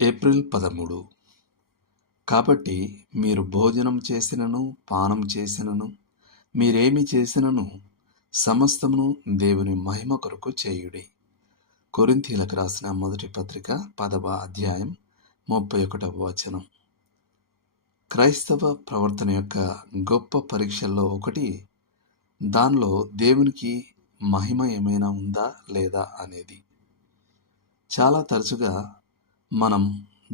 April 13. కాబట్టి మీరు భోజనం చేసినను పానం చేసినను మీరేమి చేసినను సమస్తమును దేవుని మహిమ కొరకు చేయుడి. కొరింథీలకు రాసిన మొదటి పత్రిక 10వ అధ్యాయం 31వ వచనం. క్రైస్తవ ప్రవర్తన యొక్క గొప్ప పరీక్షల్లో ఒకటి దానిలో దేవునికి మహిమ ఏమైనా ఉందా లేదా అనేది. చాలా తరచుగా మనం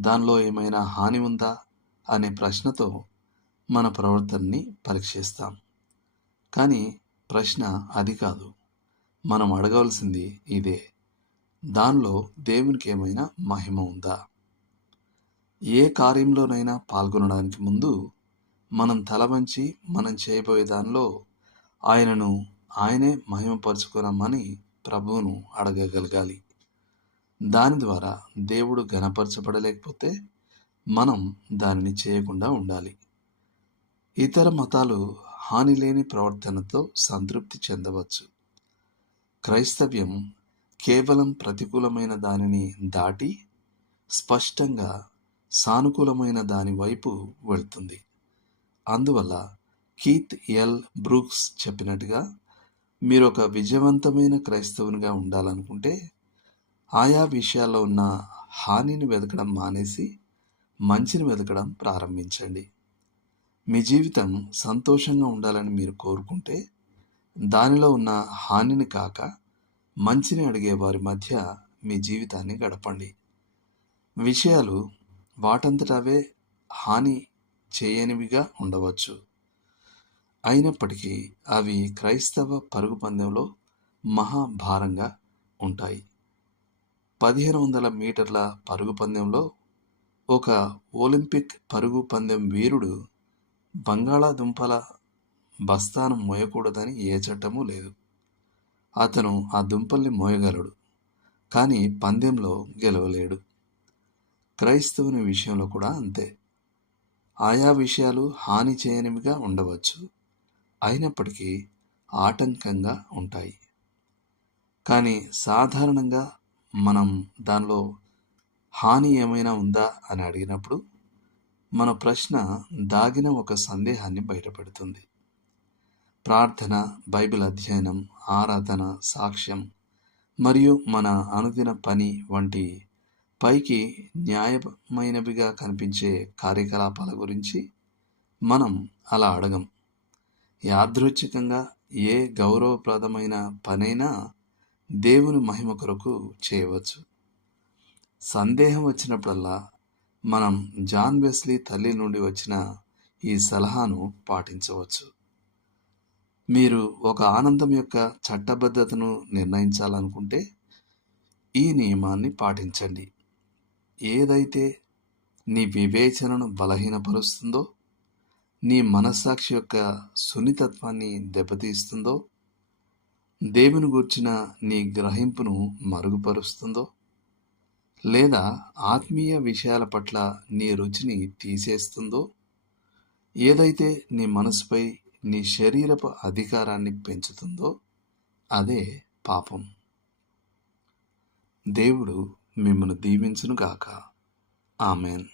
దానిలో ఏమైనా హాని ఉందా అనే ప్రశ్నతో మన ప్రవర్తనని పరీక్షిస్తాం. కానీ ప్రశ్న అది కాదు. మనం అడగవలసింది ఇదే: దానిలో దేవునికి ఏమైనా మహిమ ఉందా? ఏ కార్యంలోనైనా పాల్గొనడానికి ముందు మనం తల వంచి మనం చేయబోయే దానిలో ఆయనే మహిమపరచుకోనమని ప్రభువును అడగగలగాలి. దాని ద్వారా దేవుడు ఘనపరచబడలేకపోతే మనం దానిని చేయకుండా ఉండాలి. ఇతర మతాలు హాని లేని ప్రవర్తనతో సంతృప్తి చెందవచ్చు. క్రైస్తవ్యం కేవలం ప్రతికూలమైన దానిని దాటి స్పష్టంగా సానుకూలమైన దాని వైపు వెళ్తుంది. అందువల్ల కీత్ ఎల్ బ్రూక్స్ చెప్పినట్టుగా, మీరు ఒక విజయవంతమైన క్రైస్తవునిగా ఉండాలనుకుంటే ఆయా విషయాల్లో ఉన్న హానిని వెతకడం మానేసి మంచిని వెతకడం ప్రారంభించండి. మీ జీవితం సంతోషంగా ఉండాలని మీరు కోరుకుంటే దానిలో ఉన్న హానిని కాక మంచిని అడిగే వారి మధ్య మీ జీవితాన్ని గడపండి. విషయాలు వాటంతటవే హాని చేయనివిగా ఉండవచ్చు. అయినప్పటికీ అవి క్రైస్తవ పరుగు పందెంలో మహాభారంగా ఉంటాయి. 1500 మీటర్ల పరుగు పందెంలో ఒక ఒలింపిక్ పరుగు పందెం వీరుడు బంగాళాదుంపల బస్తాను మోయకూడదని ఏ చట్టమూ లేదు. అతను ఆ దుంపల్ని మోయగలడు, కానీ పందెంలో గెలవలేడు. క్రైస్తవుని విషయంలో కూడా అంతే. ఆయా విషయాలు హాని చేయనివిగా ఉండవచ్చు, అయినప్పటికీ ఆటంకంగా ఉంటాయి. కానీ సాధారణంగా మనం దానిలో హాని ఏమైనా ఉందా అని అడిగినప్పుడు మన ప్రశ్న దాగిన ఒక సందేహాన్ని బయటపెడుతుంది. ప్రార్థన, బైబిల్ అధ్యయనం, ఆరాధన, సాక్ష్యం మరియు మన అనుదిన పని వంటి పైకి న్యాయమైనవిగా కనిపించే కార్యకలాపాల గురించి మనం అలా అడగం. యాదృచ్ఛికంగా ఏ గౌరవప్రదమైన పనైనా దేవుని మహిమ కొరకు చేయవచ్చు. సందేహం వచ్చినప్పుడల్లా మనం జాన్ వెస్లీ తల్లి నుండి వచ్చిన ఈ సలహాను పాటించవచ్చు. మీరు ఒక ఆనందం యొక్క చట్టబద్ధతను నిర్ణయించాలనుకుంటే ఈ నియమాన్ని పాటించండి. ఏదైతే నీ వివేచనను బలహీనపరుస్తుందో, నీ మనస్సాక్షి యొక్క సున్నితత్వాన్ని దెబ్బతీస్తుందో, దేవుని గూర్చిన నీ గ్రహింపును మరుగుపరుస్తుందో, లేదా ఆత్మీయ విషయాల పట్ల నీ రుచిని తీసేస్తుందో, ఏదైతే నీ మనసుపై నీ శరీరపు అధికారాన్ని పెంచుతుందో అదే పాపం. దేవుడు మిమ్మల్ని దీవించునుగాక. ఆమెన్.